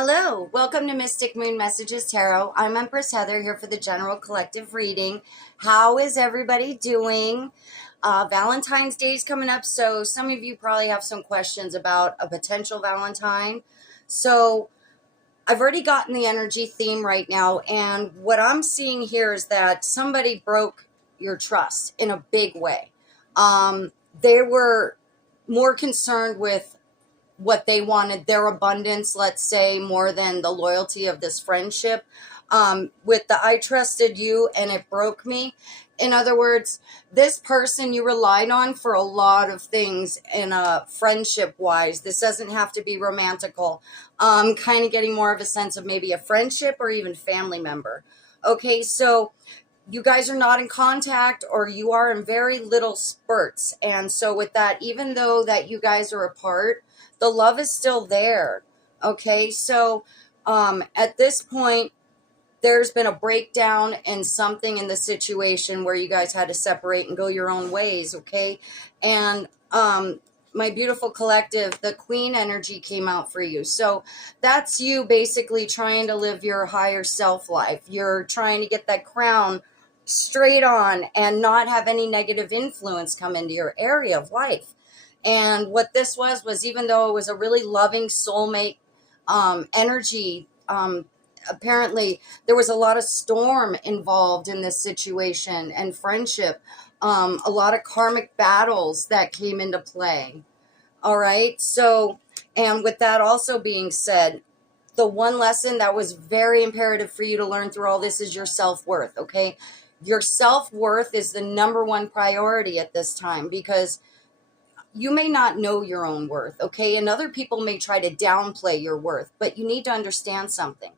Hello, welcome to Mystic Moon Messages Tarot. I'm Empress Heather here for the general collective reading. How is everybody doing? Valentine's Day is coming up, so some of you probably have some questions about a potential Valentine. So I've already gotten the energy theme right now, and what I'm seeing here is that somebody broke your trust in a big way. They were more concerned with what they wanted, their abundance, let's say, more than the loyalty of this friendship. With the I trusted you and it broke me. In other words, this person you relied on for a lot of things in a friendship wise. This doesn't have to be romantical. Kind of getting more of a sense of maybe a friendship or even family member. Okay, so you guys are not in contact, or you are in very little spurts. And so with that, even though that you guys are apart, the love is still there. Okay, so at this point, there's been a breakdown in something in the situation where you guys had to separate and go your own ways. Okay, and my beautiful collective, the Queen energy came out for you. So that's you basically trying to live your higher self life. You're trying to get that crown straight on and not have any negative influence come into your area of life. And what this was even though it was a really loving soulmate energy, apparently there was a lot of storm involved in this situation and friendship, a lot of karmic battles that came into play. All right. So, and with that also being said, the one lesson that was very imperative for you to learn through all this is your self-worth. Okay. Your self-worth is the number one priority at this time, because you may not know your own worth, okay? And other people may try to downplay your worth, but you need to understand something.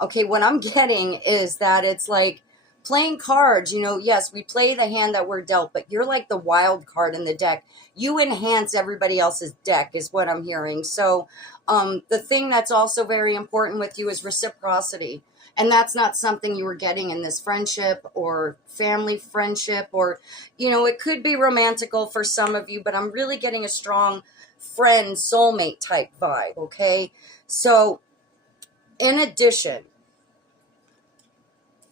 Okay, what I'm getting is that it's like playing cards. Yes, we play the hand that we're dealt, but you're like the wild card in the deck. You enhance everybody else's deck is what I'm hearing. So the thing that's also very important with you is reciprocity. And that's not something you were getting in this friendship or family friendship, or, it could be romantical for some of you, but I'm really getting a strong friend, soulmate type vibe. Okay. So in addition,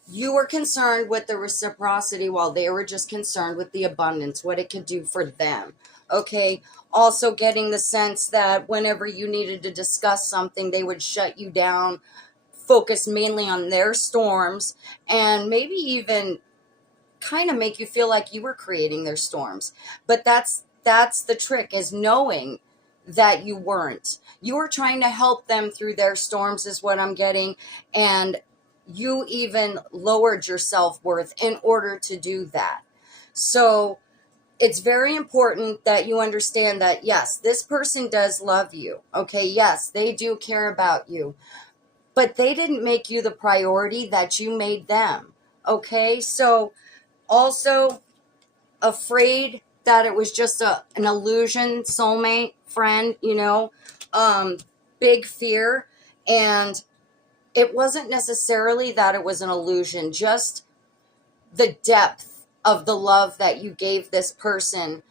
you were concerned with the reciprocity while they were just concerned with the abundance, what it could do for them. Okay. Also getting the sense that whenever you needed to discuss something, they would shut you down, focus mainly on their storms, and maybe even kind of make you feel like you were creating their storms. But that's the trick, is knowing that you weren't. You were trying to help them through their storms is what I'm getting. And you even lowered your self-worth in order to do that. So it's very important that you understand that, yes, this person does love you. Okay, yes, they do care about you. But they didn't make you the priority that you made them. Okay, so also afraid that it was just an illusion, soulmate, friend, big fear. And it wasn't necessarily that it was an illusion, just the depth of the love that you gave this person.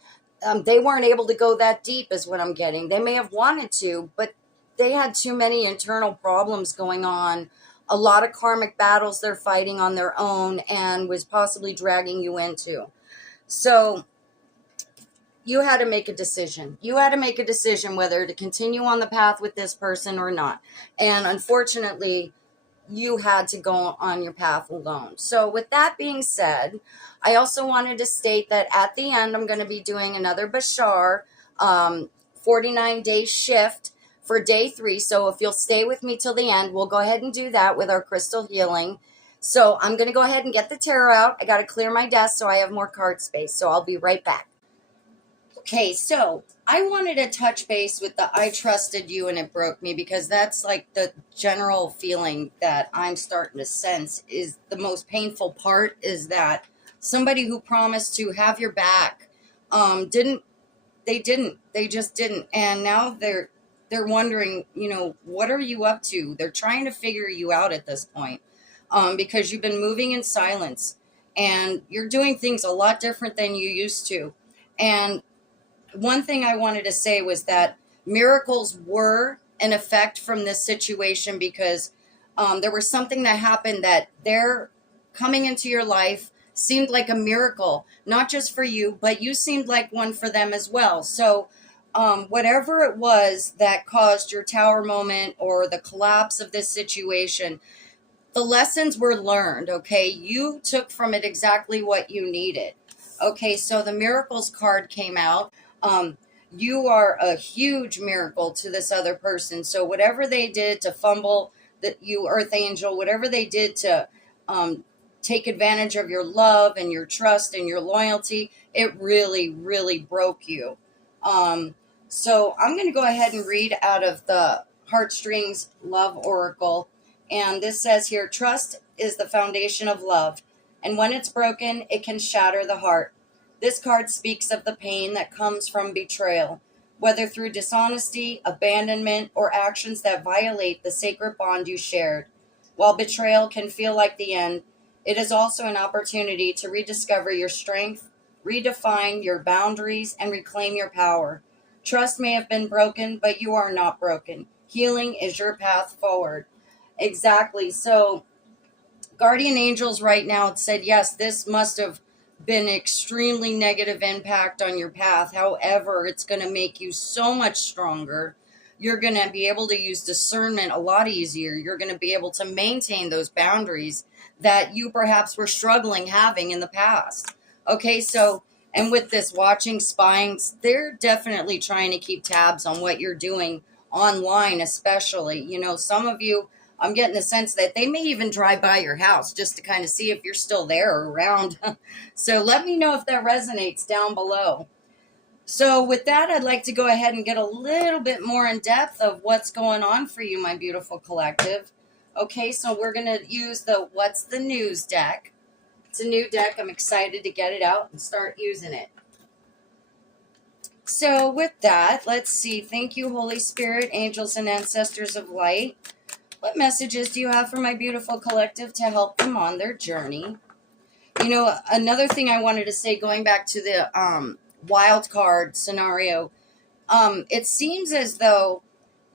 They weren't able to go that deep is what I'm getting. They may have wanted to, but they had too many internal problems going on, a lot of karmic battles they're fighting on their own, and was possibly dragging you into. So you had to make a decision. You had to make a decision whether to continue on the path with this person or not. And unfortunately, you had to go on your path alone. So with that being said, I also wanted to state that at the end, I'm going to be doing another Bashar 49-day shift for day 3. So if you'll stay with me till the end, we'll go ahead and do that with our crystal healing. So I'm going to go ahead and get the tarot out. I got to clear my desk so I have more card space. So I'll be right back. Okay, so I wanted to touch base with the I trusted you and it broke me, because that's like the general feeling that I'm starting to sense is the most painful part, is that somebody who promised to have your back they just didn't. And now they're wondering, what are you up to? They're trying to figure you out at this point, because you've been moving in silence and you're doing things a lot different than you used to. And one thing I wanted to say was that miracles were an effect from this situation because there was something that happened that they're coming into your life seemed like a miracle, not just for you, but you seemed like one for them as well. So, whatever it was that caused your tower moment or the collapse of this situation, the lessons were learned, okay? You took from it exactly what you needed. Okay, so the miracles card came out. You are a huge miracle to this other person. So whatever they did to fumble that you earth angel, whatever they did to take advantage of your love and your trust and your loyalty, it really, really broke you. So I'm going to go ahead and read out of the Heartstrings Love Oracle. And this says here, trust is the foundation of love. And when it's broken, it can shatter the heart. This card speaks of the pain that comes from betrayal, whether through dishonesty, abandonment, or actions that violate the sacred bond you shared. While betrayal can feel like the end, it is also an opportunity to rediscover your strength, redefine your boundaries, and reclaim your power. Trust may have been broken, but you are not broken. Healing is your path forward. Exactly. So, guardian angels right now said, yes, this must have been extremely negative impact on your path. However, it's going to make you so much stronger. You're going to be able to use discernment a lot easier. You're going to be able to maintain those boundaries that you perhaps were struggling having in the past. Okay, so, and with this watching, spying, they're definitely trying to keep tabs on what you're doing online, especially. You know, some of you, I'm getting the sense that they may even drive by your house just to kind of see if you're still there or around. So let me know if that resonates down below. So with that, I'd like to go ahead and get a little bit more in depth of what's going on for you, my beautiful collective. Okay, so we're going to use the What's the News deck. It's a new deck. I'm excited to get it out and start using it. So with that, let's see. Thank you, Holy Spirit, angels, and ancestors of light. What messages do you have for my beautiful collective to help them on their journey? You know, another thing I wanted to say, going back to the wild card scenario, it seems as though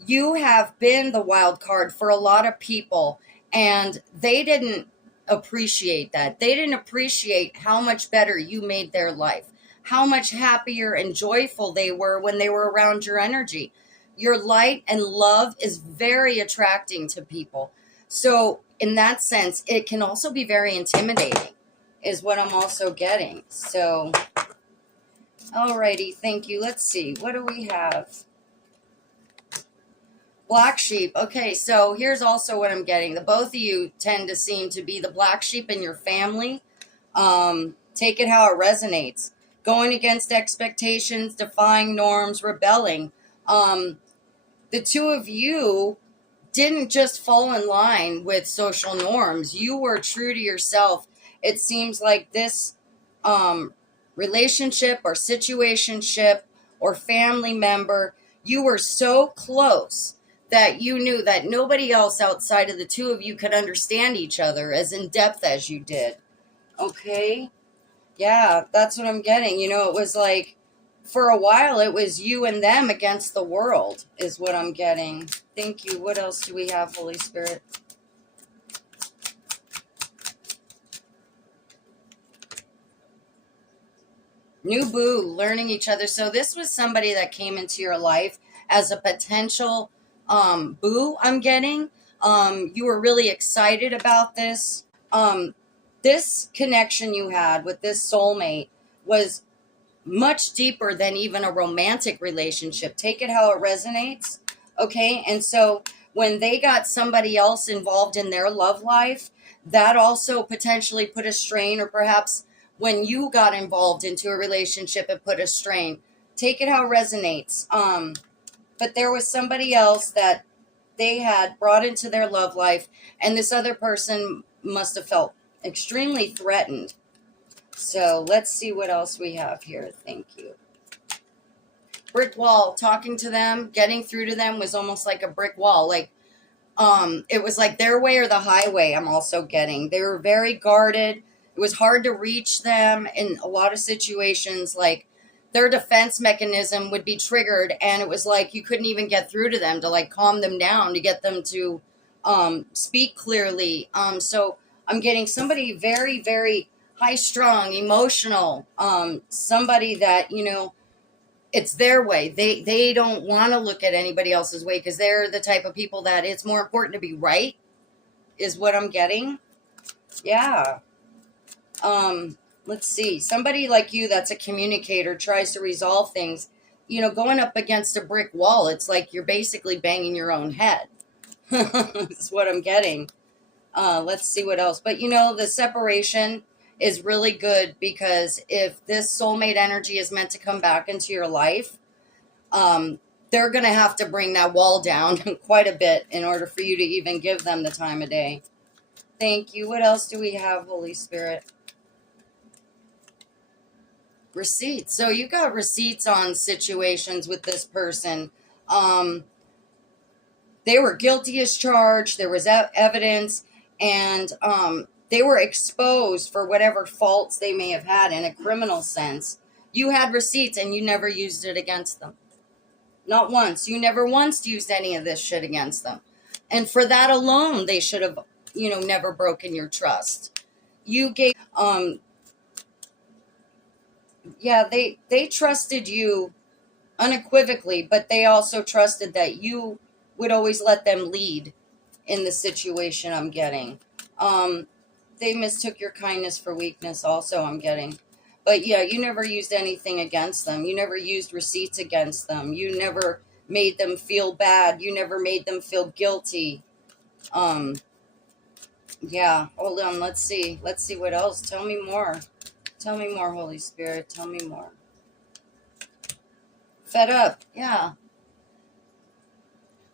you have been the wild card for a lot of people, and they didn't appreciate that. They didn't appreciate how much better you made their life, how much happier and joyful they were when they were around your energy. Your light and love is very attracting to people. So in that sense, it can also be very intimidating, is what I'm also getting. So, alrighty, thank you. Let's see, what do we have? Black sheep. Okay, so here's also what I'm getting. The both of you tend to seem to be the black sheep in your family. Take it how it resonates. Going against expectations, defying norms, rebelling. The two of you didn't just fall in line with social norms. You were true to yourself. It seems like this relationship or situationship or family member, you were so close that you knew that nobody else outside of the two of you could understand each other as in depth as you did. Okay? Yeah, that's what I'm getting. You know, it was like, for a while, it was you and them against the world, is what I'm getting. Thank you. What else do we have, Holy Spirit? New boo, learning each other. So this was somebody that came into your life as a potential boo, I'm getting. You were really excited about this. This connection you had with this soulmate was much deeper than even a romantic relationship. Take it how it resonates. Okay. And so when they got somebody else involved in their love life, that also potentially put a strain, or perhaps when you got involved into a relationship, it put a strain. Take it how it resonates. But there was somebody else that they had brought into their love life, and this other person must have felt extremely threatened. So let's see what else we have here. Thank you. Brick wall. Talking to them, getting through to them was almost like a brick wall. Like, it was like their way or the highway. I'm also getting. They were very guarded. It was hard to reach them in a lot of situations. Like, their defense mechanism would be triggered, and it was like you couldn't even get through to them to like calm them down, to get them to speak clearly. So I'm getting somebody very, very high strung, emotional, somebody that, you know, it's their way. They don't want to look at anybody else's way, because they're the type of people that it's more important to be right, is what I'm getting. Yeah. Let's see. Somebody like you that's a communicator tries to resolve things, you know, going up against a brick wall. It's like you're basically banging your own head. That's what I'm getting. Let's see what else. But you know, the separation is really good, because if this soulmate energy is meant to come back into your life, they're going to have to bring that wall down quite a bit in order for you to even give them the time of day. Thank you. What else do we have, Holy Spirit? Receipts. So you got receipts on situations with this person. They were guilty as charged. There was evidence, and they were exposed for whatever faults they may have had in a criminal sense. You had receipts, and you never used it against them. Not once. You never once used any of this shit against them. And for that alone, they should have, you know, never broken your trust. You gave, yeah, they trusted you unequivocally, but they also trusted that you would always let them lead in the situation. I'm getting. They mistook your kindness for weakness also, I'm getting. But yeah, you never used anything against them. You never used receipts against them. You never made them feel bad. You never made them feel guilty. Yeah, hold on, let's see. Let's see what else. Tell me more. Tell me more, Holy Spirit. Tell me more. Fed up. Yeah.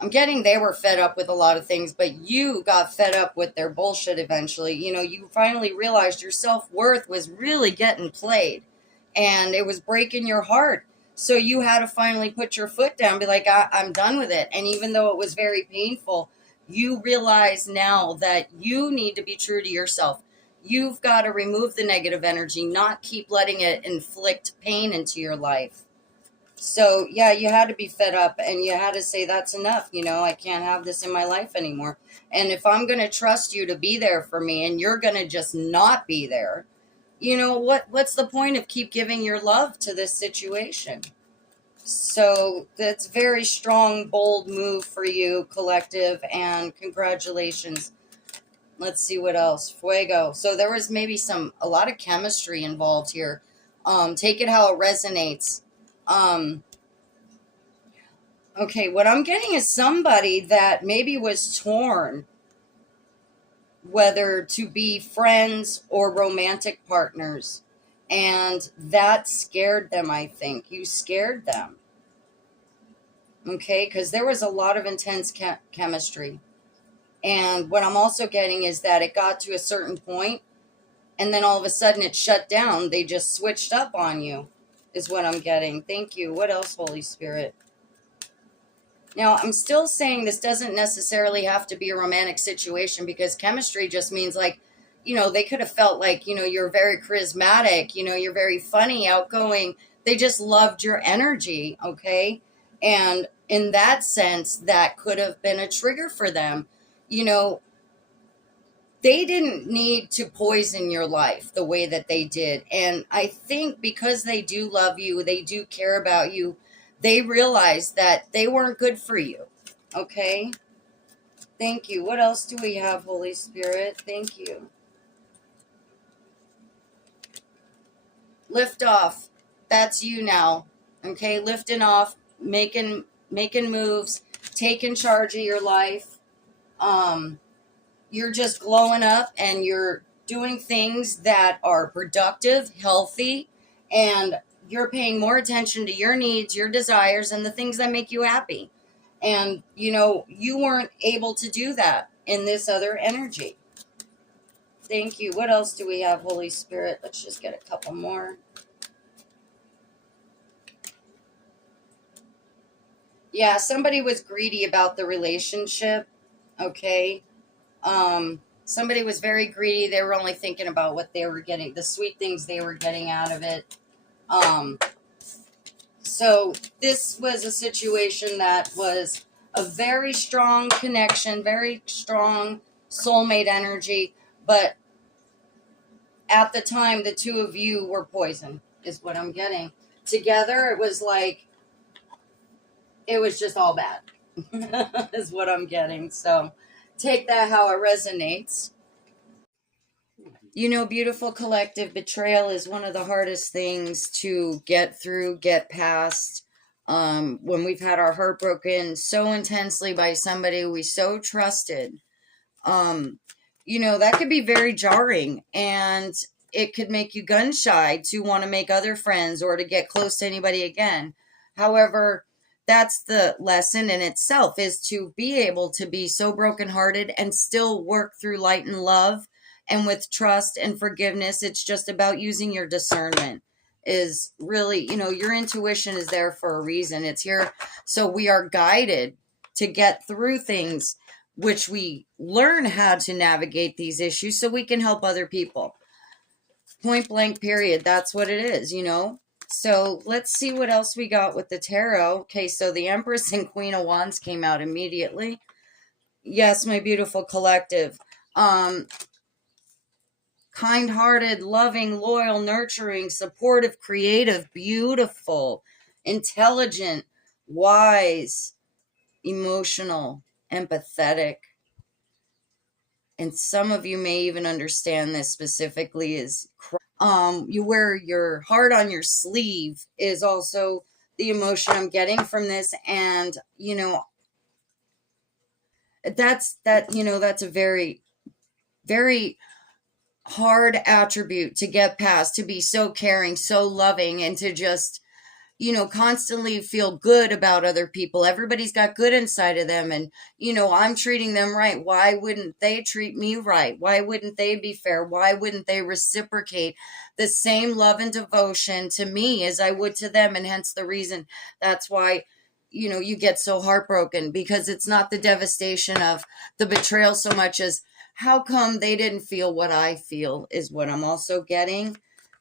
I'm getting they were fed up with a lot of things, but you got fed up with their bullshit eventually. You know, you finally realized your self-worth was really getting played, and it was breaking your heart. So you had to finally put your foot down, be like, I'm done with it. And even though it was very painful, you realize now that you need to be true to yourself. You've got to remove the negative energy, not keep letting it inflict pain into your life. So, yeah, you had to be fed up, and you had to say, that's enough. You know, I can't have this in my life anymore. And if I'm going to trust you to be there for me, and you're going to just not be there, you know, what's the point of keep giving your love to this situation? So that's very strong, bold move for you, collective, and congratulations. Let's see what else. Fuego. So there was maybe a lot of chemistry involved here. Take it how it resonates. Okay, what I'm getting is somebody that maybe was torn whether to be friends or romantic partners. And that scared them, I think. You scared them. Okay, because there was a lot of intense chemistry. And what I'm also getting is that it got to a certain point, and then all of a sudden it shut down. They just switched up on you, is what I'm getting. Thank you. What else, Holy Spirit? Now, I'm still saying this doesn't necessarily have to be a romantic situation, because chemistry just means like, you know, they could have felt like, you know, you're very charismatic, you know, you're very funny, outgoing. They just loved your energy, okay? And in that sense, that could have been a trigger for them. You know, they didn't need to poison your life the way that they did. And I think because they do love you, they do care about you, they realized that they weren't good for you. Okay? Thank you. What else do we have, Holy Spirit? Thank you. Lift off. That's you now. Okay? Lifting off, making moves, taking charge of your life. You're just glowing up, and you're doing things that are productive, healthy, and you're paying more attention to your needs, your desires, and the things that make you happy. And, you know, you weren't able to do that in this other energy. Thank you. What else do we have, Holy Spirit? Let's just get a couple more. Yeah, somebody was greedy about the relationship. Okay. Somebody was very greedy. They were only thinking about what they were getting, the sweet things they were getting out of it. So this was a situation that was a very strong connection, very strong soulmate energy, but at the time the two of you were poison, is what I'm getting. Together it was like, it was just all bad. Is what I'm getting. So take that how it resonates. You know, beautiful collective, betrayal is one of the hardest things to get through, get past. When we've had our heart broken so intensely by somebody we so trusted, um, you know, that could be very jarring, and it could make you gun shy to want to make other friends or to get close to anybody again. However, that's the lesson in itself, is to be able to be so brokenhearted and still work through light and love and with trust and forgiveness. It's just about using your discernment. Is really, you know, your intuition is there for a reason. It's here so we are guided to get through things, which we learn how to navigate these issues so we can help other people. Point blank, period. That's what it is, you know? So let's see what else we got with the tarot. Okay, so the Empress and Queen of Wands came out immediately. Yes, my beautiful collective. Kind-hearted, loving, loyal, nurturing, supportive, creative, beautiful, intelligent, wise, emotional, empathetic. And some of you may even understand this specifically is you wear your heart on your sleeve is also the emotion I'm getting from this. And you know, that's a very, very hard attribute to get past, to be so caring, so loving, and to just, you know, constantly feel good about other people. Everybody's got good inside of them. And, you know, I'm treating them right. Why wouldn't they treat me right? Why wouldn't they be fair? Why wouldn't they reciprocate the same love and devotion to me as I would to them? And hence the reason that's why, you know, you get so heartbroken, because it's not the devastation of the betrayal so much as how come they didn't feel what I feel, is what I'm also getting.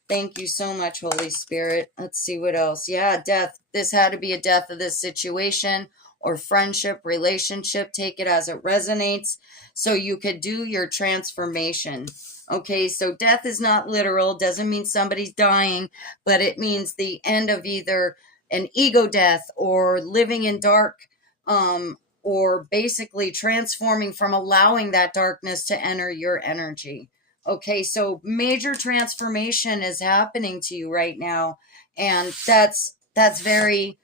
Thank you so much, Holy Spirit. Let's see what else. Yeah, death. This had to be a death of this situation or friendship, relationship. Take it as it resonates so you could do your transformation. Okay, so death is not literal, doesn't mean somebody's dying, but it means the end of either an ego death or living in dark, or basically transforming from allowing that darkness to enter your energy. Okay, so major transformation is happening to you right now, and that's very,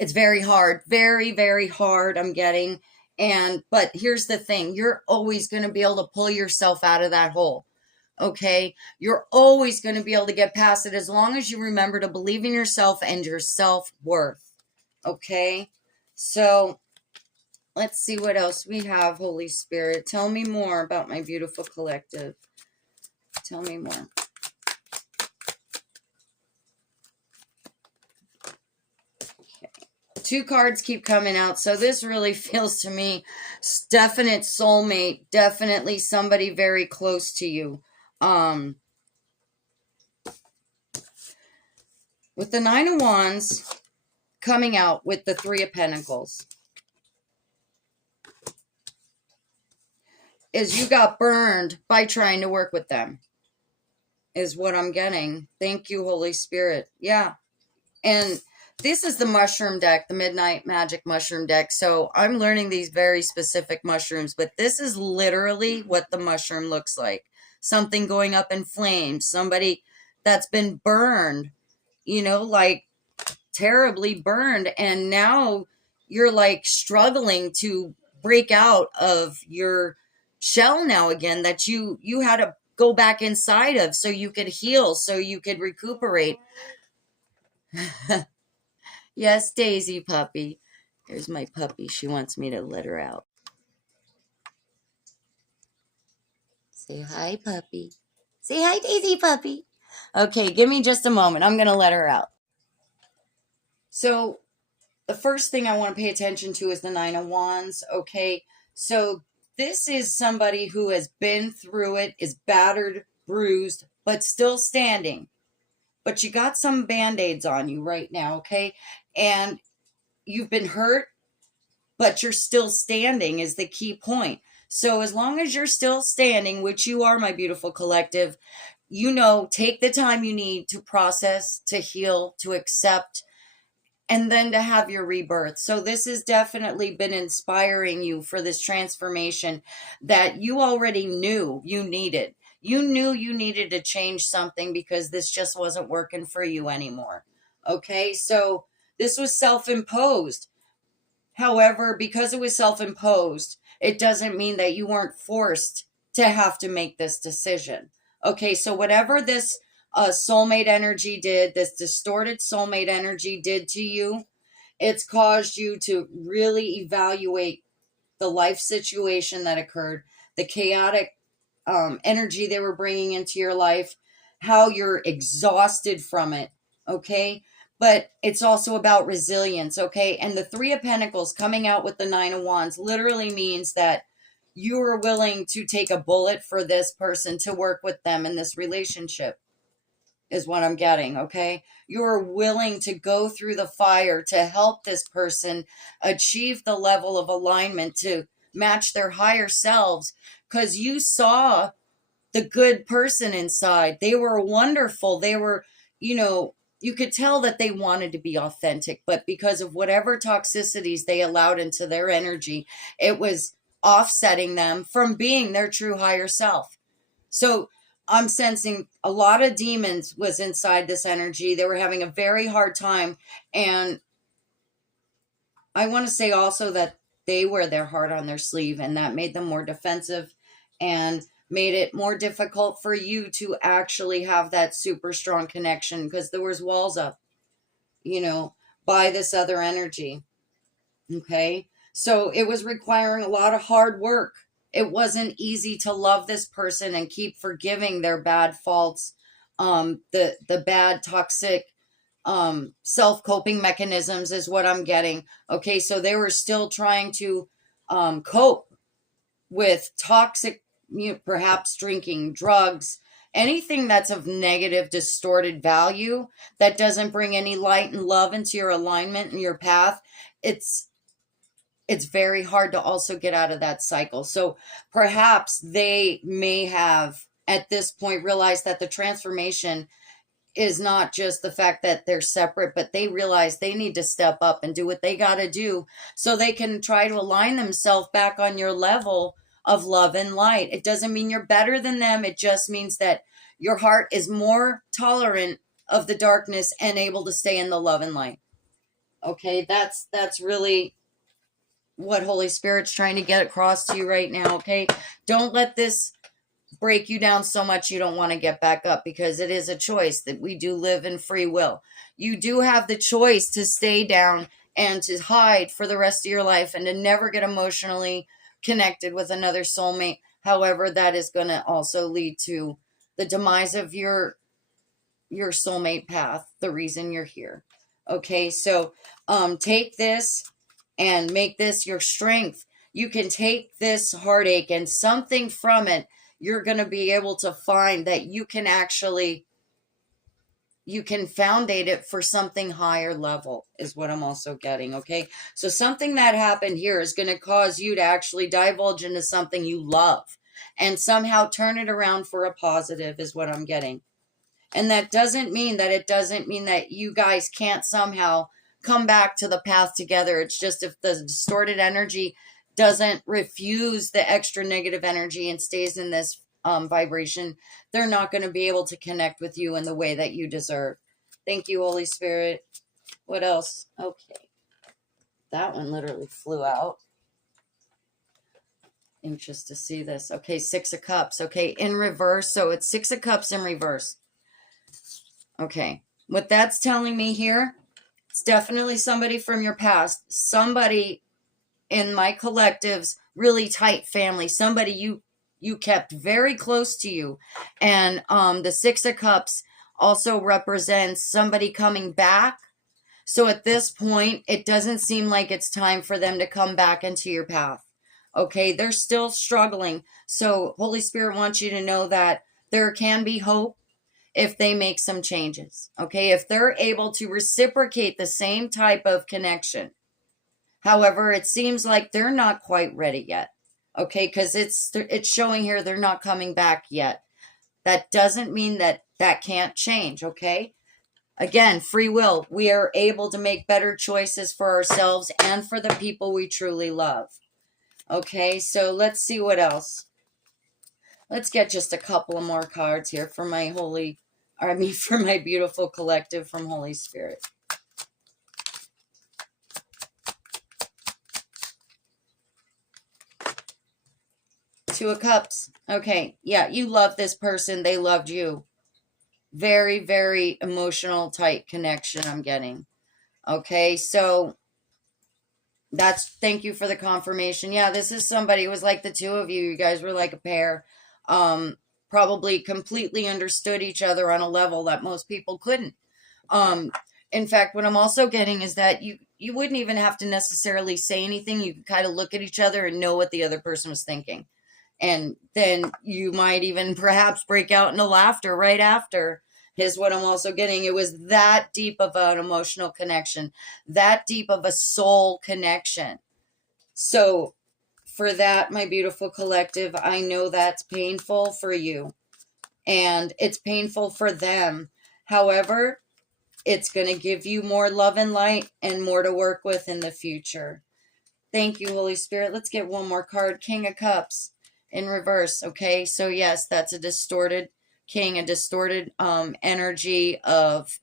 it's very hard, very, very hard, I'm getting. And but here's the thing, you're always going to be able to pull yourself out of that hole. Okay, you're always going to be able to get past it as long as you remember to believe in yourself and your self-worth. Okay, so let's see what else we have. Holy Spirit, tell me more about my beautiful collective. Tell me more. Okay. Two cards keep coming out. So this really feels to me definite soulmate, definitely somebody very close to you. With the Nine of Wands coming out with the Three of Pentacles, is you got burned by trying to work with them, is what I'm getting. Thank you, Holy Spirit. Yeah. And this is the mushroom deck, the Midnight Magic mushroom deck. So I'm learning these very specific mushrooms, but this is literally what the mushroom looks like. Something going up in flames, somebody that's been burned, you know, like terribly burned. And now you're like struggling to break out of your shell now again, that you had to go back inside of so you could heal, so you could recuperate. Yes, Daisy puppy. Here's my puppy. She wants me to let her out. Say hi, puppy. Say hi, Daisy puppy. Okay, give me just a moment. I'm going to let her out. So, the first thing I want to pay attention to is the Nine of Wands. Okay, so this is somebody who has been through it, is battered, bruised, but still standing. but you got some band-aids on you right now, okay? And you've been hurt, but you're still standing is the key point. So as long as you're still standing, which you are, my beautiful collective, take the time you need to process, to heal, to accept, and then to have your rebirth. So this has definitely been inspiring you for this transformation that you already knew you needed. You knew you needed to change something because this just wasn't working for you anymore. Okay, so this was self-imposed. However, because it was self-imposed, it doesn't mean that you weren't forced to have to make this decision. Okay, so whatever this soulmate energy did, this distorted soulmate energy did to you, it's caused you to really evaluate the life situation that occurred, the chaotic energy they were bringing into your life, how you're exhausted from it, okay? But it's also about resilience, okay? And the Three of Pentacles coming out with the Nine of Wands literally means that you are willing to take a bullet for this person to work with them in this relationship, is what I'm getting, okay? You're willing to go through the fire to help this person achieve the level of alignment to match their higher selves because you saw the good person inside. They were wonderful. They were, you could tell that they wanted to be authentic, but because of whatever toxicities they allowed into their energy, it was offsetting them from being their true higher self. So I'm sensing a lot of demons was inside this energy. They were having a very hard time. And I want to say also that they wear their heart on their sleeve, and that made them more defensive and made it more difficult for you to actually have that super strong connection because there was walls up, by this other energy. Okay. So it was requiring a lot of hard work. It wasn't easy to love this person and keep forgiving their bad faults, the bad toxic self-coping mechanisms is what I'm getting. Okay, so they were still trying to cope with toxic, perhaps drinking, drugs, anything that's of negative, distorted value that doesn't bring any light and love into your alignment and your path. It's very hard to also get out of that cycle. So perhaps they may have at this point realized that the transformation is not just the fact that they're separate, but they realize they need to step up and do what they got to do so they can try to align themselves back on your level of love and light. It doesn't mean you're better than them. It just means that your heart is more tolerant of the darkness and able to stay in the love and light. Okay, that's really what Holy Spirit's trying to get across to you right now, okay? Don't let this break you down so much you don't want to get back up, because it is a choice that we do live in free will. You do have the choice to stay down and to hide for the rest of your life and to never get emotionally connected with another soulmate. However, that is going to also lead to the demise of your soulmate path, the reason you're here. Okay, so take this and make this your strength. You can take this heartache and something from it, you're going to be able to find that you can foundate it for something higher level is what I'm also getting. Okay. So something that happened here is going to cause you to actually divulge into something you love and somehow turn it around for a positive is what I'm getting. And that doesn't mean that you guys can't somehow come back to the path together. It's just if the distorted energy doesn't refuse the extra negative energy and stays in this vibration, they're not going to be able to connect with you in the way that you deserve. Thank you, Holy Spirit. What else? Okay. That one literally flew out. Anxious to see this. Okay, Six of Cups. Okay, in reverse. So it's Six of Cups in reverse. Okay, what that's telling me here, it's definitely somebody from your past, somebody in my collective's really tight family, somebody you kept very close to you. And the Six of Cups also represents somebody coming back. So at this point, it doesn't seem like it's time for them to come back into your path. Okay, they're still struggling. So Holy Spirit wants you to know that there can be hope. if they make some changes. Okay, if they're able to reciprocate the same type of connection. However, it seems like they're not quite ready yet. Okay, because it's showing here they're not coming back yet. That doesn't mean that that can't change. Okay, again, free will. We are able to make better choices for ourselves and for the people we truly love. Okay, so let's see what else. Let's get just a couple of more cards here for my for my beautiful collective from Holy Spirit. Two of Cups. Okay, yeah, you love this person. They loved you. Very, very emotional, tight connection I'm getting. Okay, so thank you for the confirmation. Yeah, this is somebody, it was like the two of you. You guys were like a pair. Probably completely understood each other on a level that most people couldn't. In fact, what I'm also getting is that you wouldn't even have to necessarily say anything. You could kind of look at each other and know what the other person was thinking. And then you might even perhaps break out into laughter right after, is what I'm also getting. It was that deep of an emotional connection, that deep of a soul connection. So for that, my beautiful collective, I know that's painful for you and it's painful for them. However, it's going to give you more love and light and more to work with in the future. Thank you, Holy Spirit. Let's get one more card. King of Cups in reverse. Okay, so yes, that's a distorted king, a distorted energy of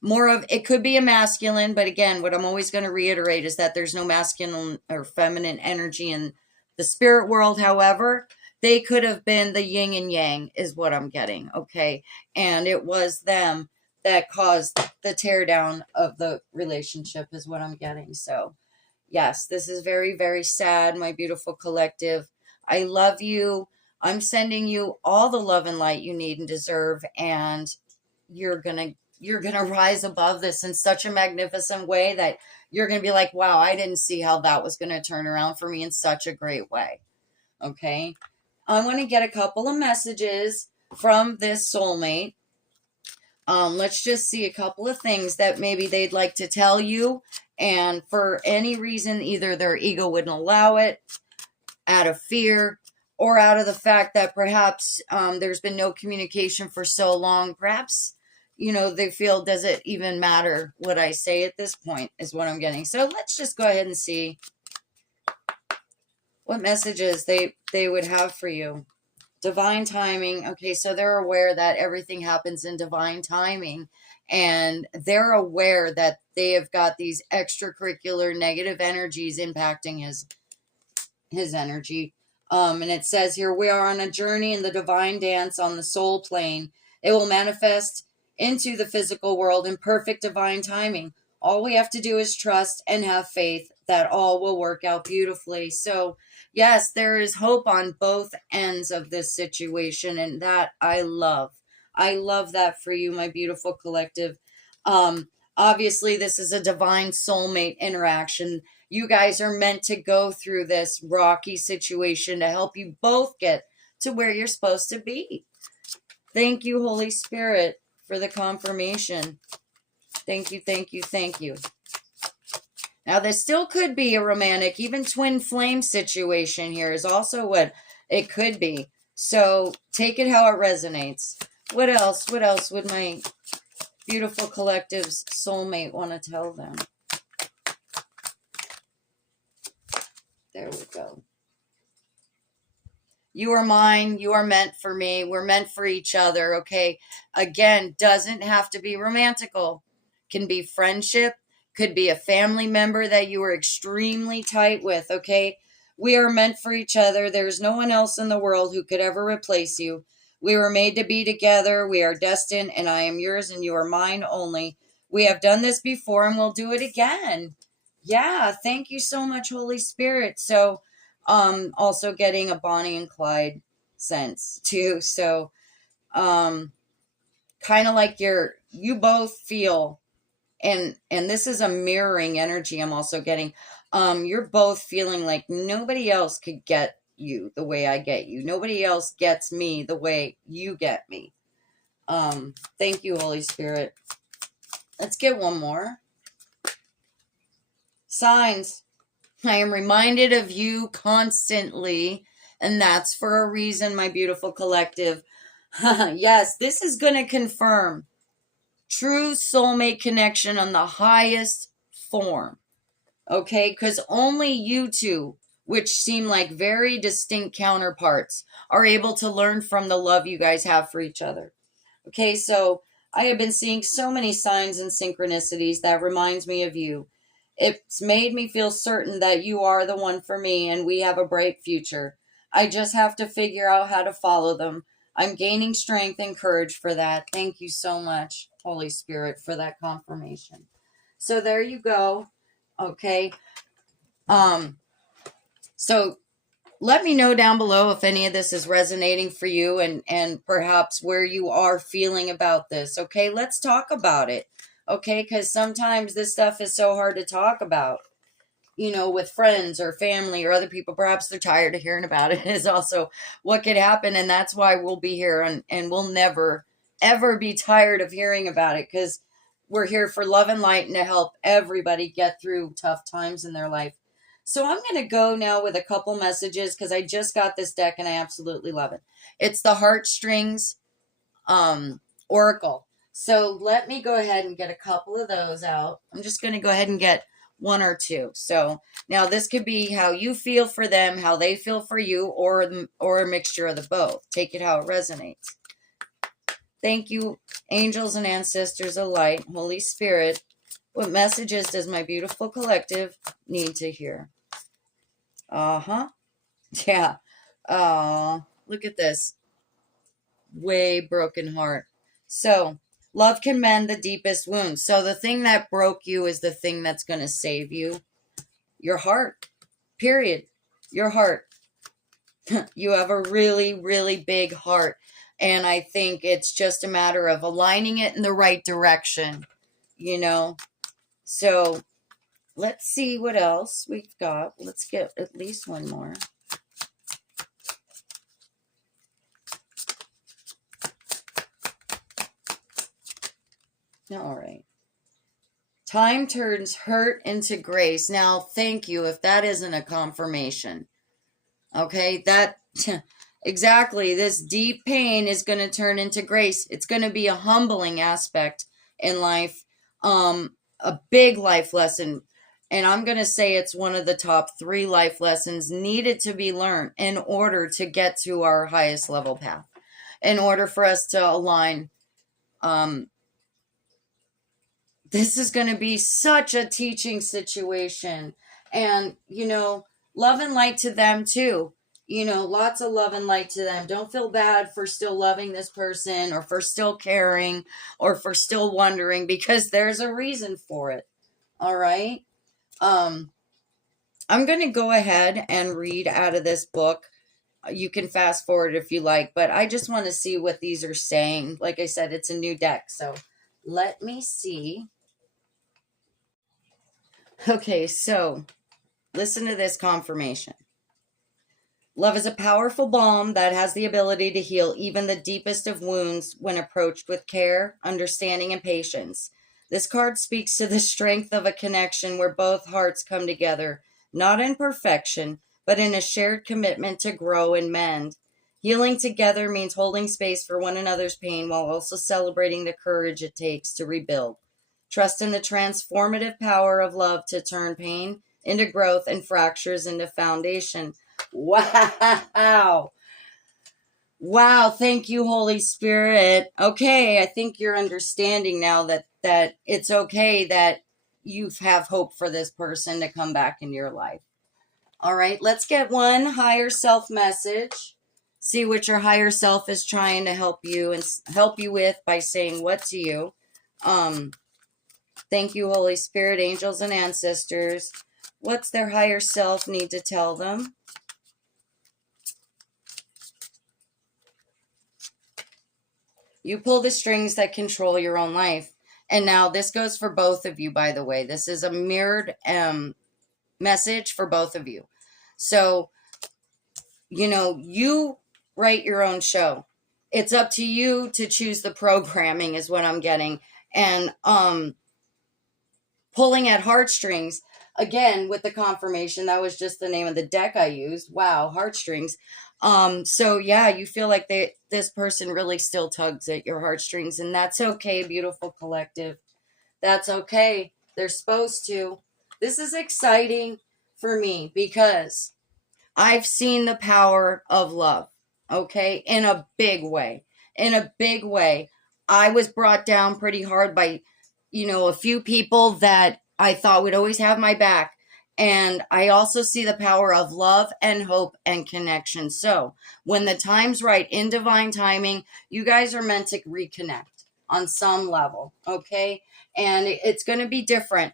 more of, it could be a masculine, but again, what I'm always going to reiterate is that there's no masculine or feminine energy in the spirit world. However, they could have been the yin and yang is what I'm getting. Okay, and it was them that caused the tear down of the relationship is what I'm getting. So yes, this is very, very sad, my beautiful collective. I love you. I'm sending you all the love and light you need and deserve, and you're gonna rise above this in such a magnificent way that you're gonna be like, wow, I didn't see how that was gonna turn around for me in such a great way. Okay, I want to get a couple of messages from this soulmate. Let's just see a couple of things that maybe they'd like to tell you, and for any reason, either their ego wouldn't allow it, out of fear, or out of the fact that perhaps there's been no communication for so long. Perhaps, they feel, does it even matter what I say at this point, is what I'm getting. So let's just go ahead and see what messages they would have for you. Divine timing. Okay, so they're aware that everything happens in divine timing, and they're aware that they have got these extracurricular negative energies impacting his energy. And it says here, we are on a journey in the divine dance on the soul plane. It will manifest into the physical world in perfect divine timing. All we have to do is trust and have faith that all will work out beautifully. So yes, there is hope on both ends of this situation, and that I love. I love that for you, my beautiful collective. Obviously, this is a divine soulmate interaction. You guys are meant to go through this rocky situation to help you both get to where you're supposed to be. Thank you, Holy Spirit, for the confirmation. Thank you, thank you, thank you. Now, this still could be a romantic, even twin flame situation here is also what it could be. So take it how it resonates. What else? What else would my beautiful collective's soulmate want to tell them? There we go. You are mine. You are meant for me. We're meant for each other. Okay. Again, doesn't have to be romantical. Can be friendship. Could be a family member that you are extremely tight with. Okay. We are meant for each other. There's no one else in the world who could ever replace you. We were made to be together. We are destined, and I am yours and you are mine only. We have done this before and we'll do it again. Yeah. Thank you so much, Holy Spirit. So, also getting a Bonnie and Clyde sense too. So, kind of like you both feel, and this is a mirroring energy I'm also getting. You're both feeling like nobody else could get you the way I get you. Nobody else gets me the way you get me. Thank you, Holy Spirit. Let's get one more. Signs. I am reminded of you constantly, and that's for a reason, my beautiful collective. Yes, this is going to confirm true soulmate connection on the highest form. Okay, because only you two, which seem like very distinct counterparts, are able to learn from the love you guys have for each other. Okay, so I have been seeing so many signs and synchronicities that reminds me of you. It's made me feel certain that you are the one for me and we have a bright future. I just have to figure out how to follow them. I'm gaining strength and courage for that. Thank you so much, Holy Spirit, for that confirmation. So there you go. Okay. So let me know down below if any of this is resonating for you and perhaps where you are feeling about this. Okay, let's talk about it. Okay, because sometimes this stuff is so hard to talk about, with friends or family or other people. Perhaps they're tired of hearing about it is also what could happen. And that's why we'll be here and we'll never, ever be tired of hearing about it, because we're here for love and light and to help everybody get through tough times in their life. So I'm going to go now with a couple messages because I just got this deck and I absolutely love it. It's the Heartstrings Oracle. So let me go ahead and get a couple of those out. I'm just going to go ahead and get one or two. So now this could be how you feel for them, how they feel for you, or a mixture of the both. Take it how it resonates. Thank you, angels and ancestors alike, Holy Spirit. What messages does my beautiful collective need to hear? Yeah. Oh, look at this. Way broken heart. So, love can mend the deepest wounds. So, the thing that broke you is the thing that's going to save you. Your heart. Period. Your heart. You have a really, really big heart. And I think it's just a matter of aligning it in the right direction, So, let's see what else we've got. Let's get at least one more. All right. Time turns hurt into grace. Now, thank you if that isn't a confirmation. Okay, that exactly. This deep pain is going to turn into grace. It's going to be a humbling aspect in life, a big life lesson. And I'm going to say it's one of the top 3 life lessons needed to be learned in order to get to our highest level path, in order for us to align. This is going to be such a teaching situation. And, love and light to them too. Lots of love and light to them. Don't feel bad for still loving this person or for still caring or for still wondering, because there's a reason for it. All right. I'm going to go ahead and read out of this book. You can fast forward if you like, but I just want to see what these are saying. Like I said, it's a new deck. So let me see. Okay, so listen to this confirmation. Love is a powerful balm that has the ability to heal even the deepest of wounds when approached with care, understanding, and patience. This card speaks to the strength of a connection where both hearts come together, not in perfection, but in a shared commitment to grow and mend. Healing together means holding space for one another's pain while also celebrating the courage it takes to rebuild. Trust in the transformative power of love to turn pain into growth and fractures into foundation. Wow. Wow. Thank you, Holy Spirit. Okay. I think you're understanding now that it's okay that you have hope for this person to come back in your life. All right. Let's get one higher self message. See what your higher self is trying to help you and help you with by saying what to you. Thank you, Holy Spirit, angels, and ancestors. What's their higher self need to tell them? You pull the strings that control your own life. And now this goes for both of you, by the way. This is a mirrored message for both of you. So, you write your own show. it's up to you to choose the programming is what I'm getting. And pulling at heartstrings, again with the confirmation, that was just the name of the deck I used. Wow, heartstrings. So yeah, you feel like this person really still tugs at your heartstrings, and that's okay, beautiful collective. That's okay. They're supposed to. This is exciting for me because I've seen the power of love, okay, in a big way. In a big way. I was brought down pretty hard by, a few people that I thought would always have my back. And I also see the power of love and hope and connection. So when the time's right, in divine timing, you guys are meant to reconnect on some level, okay? And it's going to be different.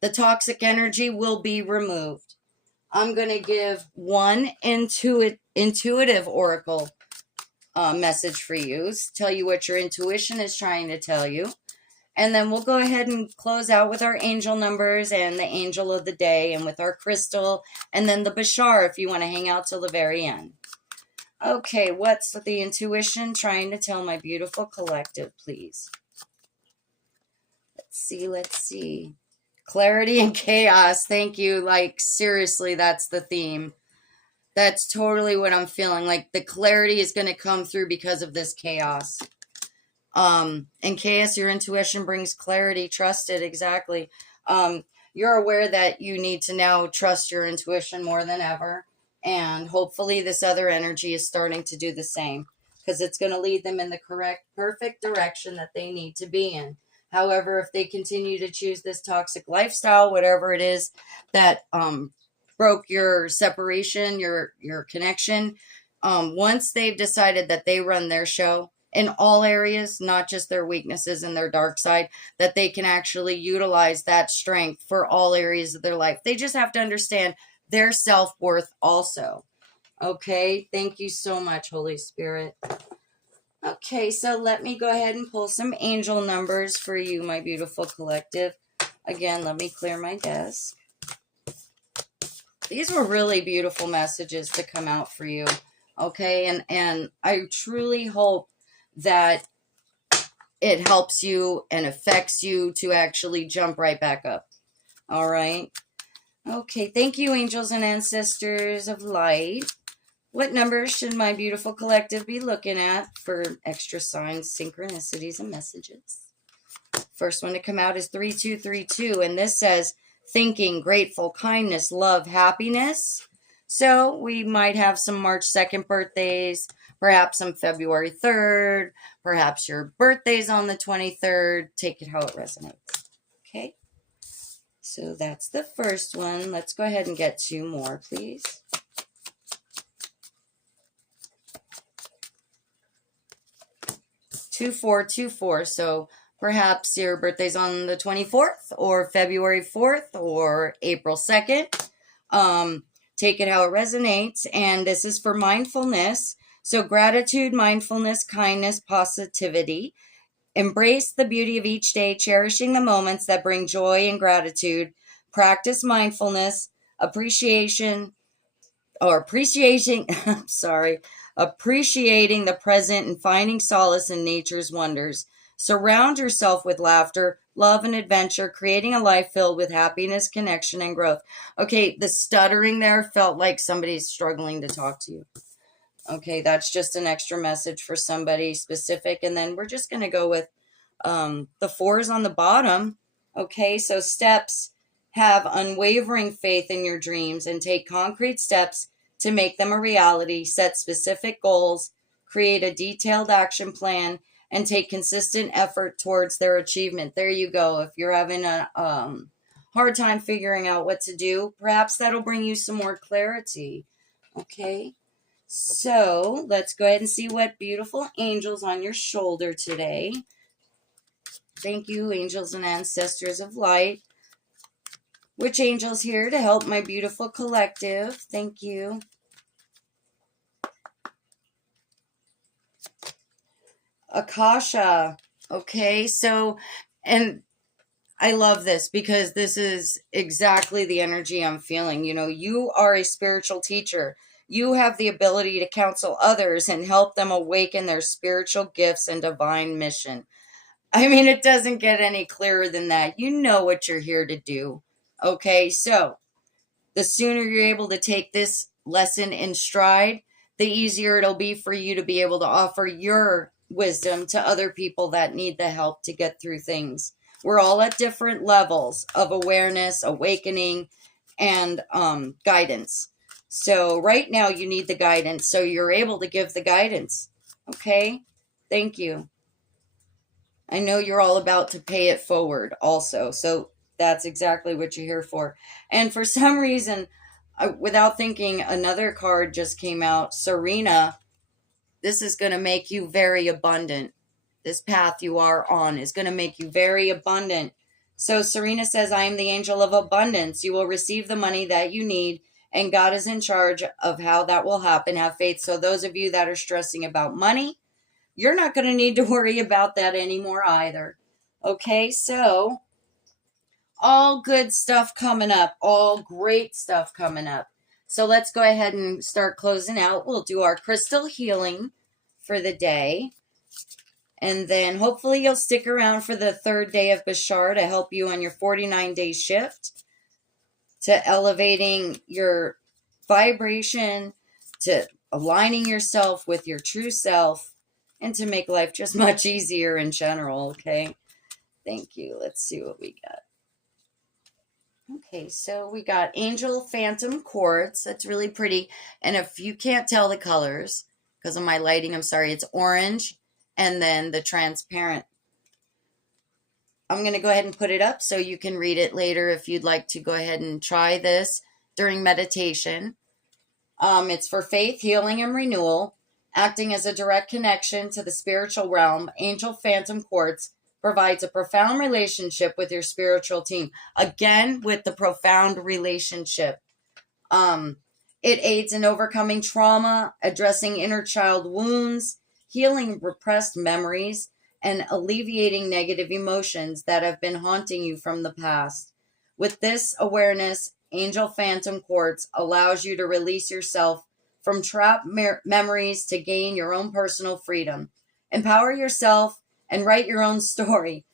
The toxic energy will be removed. I'm going to give one intuitive oracle message for you. Tell you what your intuition is trying to tell you. And then we'll go ahead and close out with our angel numbers and the angel of the day and with our crystal. And then the Bashar if you want to hang out till the very end. Okay, what's the intuition trying to tell my beautiful collective, please? Let's see. Clarity and chaos. Thank you. Like, seriously, that's the theme. That's totally what I'm feeling. Like, the clarity is going to come through because of this chaos. In chaos, your intuition brings clarity. Trust it. Exactly. You're aware that you need to now trust your intuition more than ever. And hopefully this other energy is starting to do the same, because it's going to lead them in the correct, perfect direction that they need to be in. However, if they continue to choose this toxic lifestyle, whatever it is that broke your separation, your connection, once they've decided that they run their show in all areas, not just their weaknesses and their dark side, that they can actually utilize that strength for all areas of their life. They just have to understand their self-worth also. Okay, thank you so much, Holy Spirit. Okay, so let me go ahead and pull some angel numbers for you, my beautiful collective. Again, let me clear my desk. These were really beautiful messages to come out for you. Okay, and I truly hope that it helps you and affects you to actually jump right back up. All right. Okay, thank you, angels and ancestors of light. What numbers should my beautiful collective be looking at for extra signs, synchronicities, and messages? First one to come out is 3232, and this says thinking, grateful, kindness, love, happiness. So we might have some March 2nd birthdays, perhaps some February 3rd, perhaps your birthday's on the 23rd. Take it how it resonates. Okay, so that's the first one. Let's go ahead and get two more, please. Two, four. So perhaps your birthday's on the 24th or February 4th or April 2nd. Take it how it resonates. And this is for mindfulness. So gratitude, mindfulness, kindness, positivity. Embrace the beauty of each day, cherishing the moments that bring joy and gratitude. Practice mindfulness, appreciating appreciating the present and finding solace in nature's wonders. Surround yourself with laughter, love, and adventure, creating a life filled with happiness, connection, and growth. Okay, the stuttering there felt like somebody's struggling to talk to you. Okay, that's just an extra message for somebody specific. And then we're just going to go with the fours on the bottom. Okay, so steps: have unwavering faith in your dreams and take concrete steps to make them a reality. Set specific goals, create a detailed action plan, and take consistent effort towards their achievement. There you go. If you're having a hard time figuring out what to do, perhaps that'll bring you some more clarity. Okay, so let's go ahead and see what beautiful angels on your shoulder today. Thank you, angels and ancestors of light. Which angel's here to help my beautiful collective? Thank you. Akasha. Okay, so, and I love this because this is exactly the energy I'm feeling. You know, you are a spiritual teacher. You have the ability to counsel others and help them awaken their spiritual gifts and divine mission. I mean, it doesn't get any clearer than that. You know what you're here to do. Okay, so the sooner you're able to take this lesson in stride, the easier it'll be for you to be able to offer your wisdom to other people that need the help to get through things. We're all at different levels of awareness, awakening, and guidance. So right now you need the guidance, so you're able to give the guidance. Okay? Thank you. I know you're all about to pay it forward also. So that's exactly what you're here for. And for some reason, without thinking, another card just came out. Serena, this is going to make you very abundant. This path you are on is going to make you very abundant. So Serena says, I am the angel of abundance. You will receive the money that you need, and God is in charge of how that will happen. Have faith. So those of you that are stressing about money, you're not going to need to worry about that anymore either. Okay, so all good stuff coming up, all great stuff coming up. So let's go ahead and start closing out. We'll do our crystal healing for the day. And then hopefully you'll stick around for the third day of Bashar to help you on your 49-day shift to elevating your vibration, to aligning yourself with your true self, and to make life just much easier in general, okay? Thank you. Let's see what we got. Okay, so we got Angel Phantom Quartz. That's really pretty. And if you can't tell the colors, because of my lighting, I'm sorry, it's orange and then the transparent. I'm going to go ahead and put it up so you can read it later if you'd like to go ahead and try this during meditation. It's for faith, healing, and renewal. Acting as a direct connection to the spiritual realm, Angel Phantom Quartz provides a profound relationship with your spiritual team. Again, with the profound relationship. It aids in overcoming trauma, addressing inner child wounds, healing repressed memories, and alleviating negative emotions that have been haunting you from the past. With this awareness, Angel Phantom Quartz allows you to release yourself from trapped memories to gain your own personal freedom. Empower yourself and write your own story.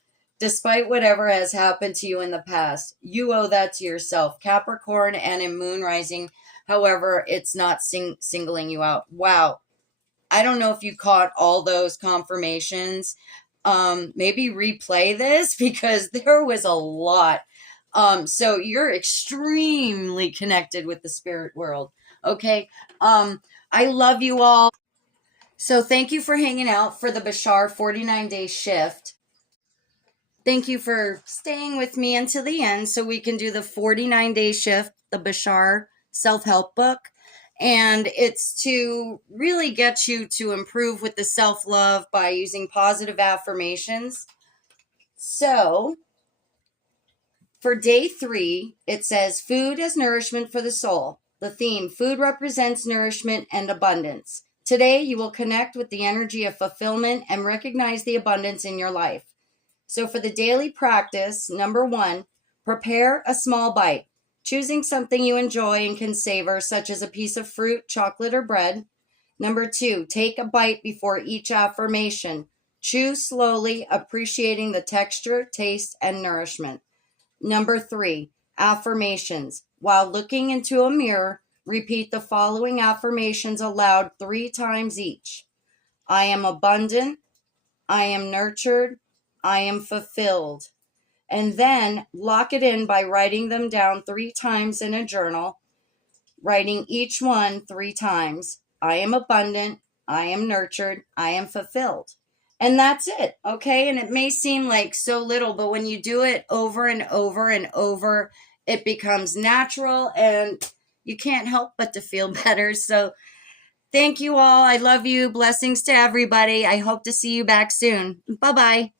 Despite whatever has happened to you in the past, you owe that to yourself. Capricorn and in Moon Rising, however, it's not singling you out. Wow. I don't know if you caught all those confirmations. Maybe replay this because there was a lot. So you're extremely connected with the spirit world. Okay. I love you all. So thank you for hanging out for the Bashar 49-day shift. Thank you for staying with me until the end so we can do the 49-day shift, the Bashar self-help book. And it's to really get you to improve with the self-love by using positive affirmations. So for day 3, it says food as nourishment for the soul. The theme, food represents nourishment and abundance. Today, you will connect with the energy of fulfillment and recognize the abundance in your life. So for the daily practice, number 1, prepare a small bite, choosing something you enjoy and can savor, such as a piece of fruit, chocolate, or bread. Number 2, take a bite before each affirmation. Chew slowly, appreciating the texture, taste, and nourishment. Number 3, affirmations. While looking into a mirror, repeat the following affirmations aloud 3 times each. I am abundant. I am nurtured. I am fulfilled. And then lock it in by writing them down 3 times in a journal, writing each one 3 times. I am abundant. I am nurtured. I am fulfilled. And that's it, okay? And it may seem like so little, but when you do it over and over and over, it becomes natural and you can't help but to feel better. So thank you all. I love you. Blessings to everybody. I hope to see you back soon. Bye-bye.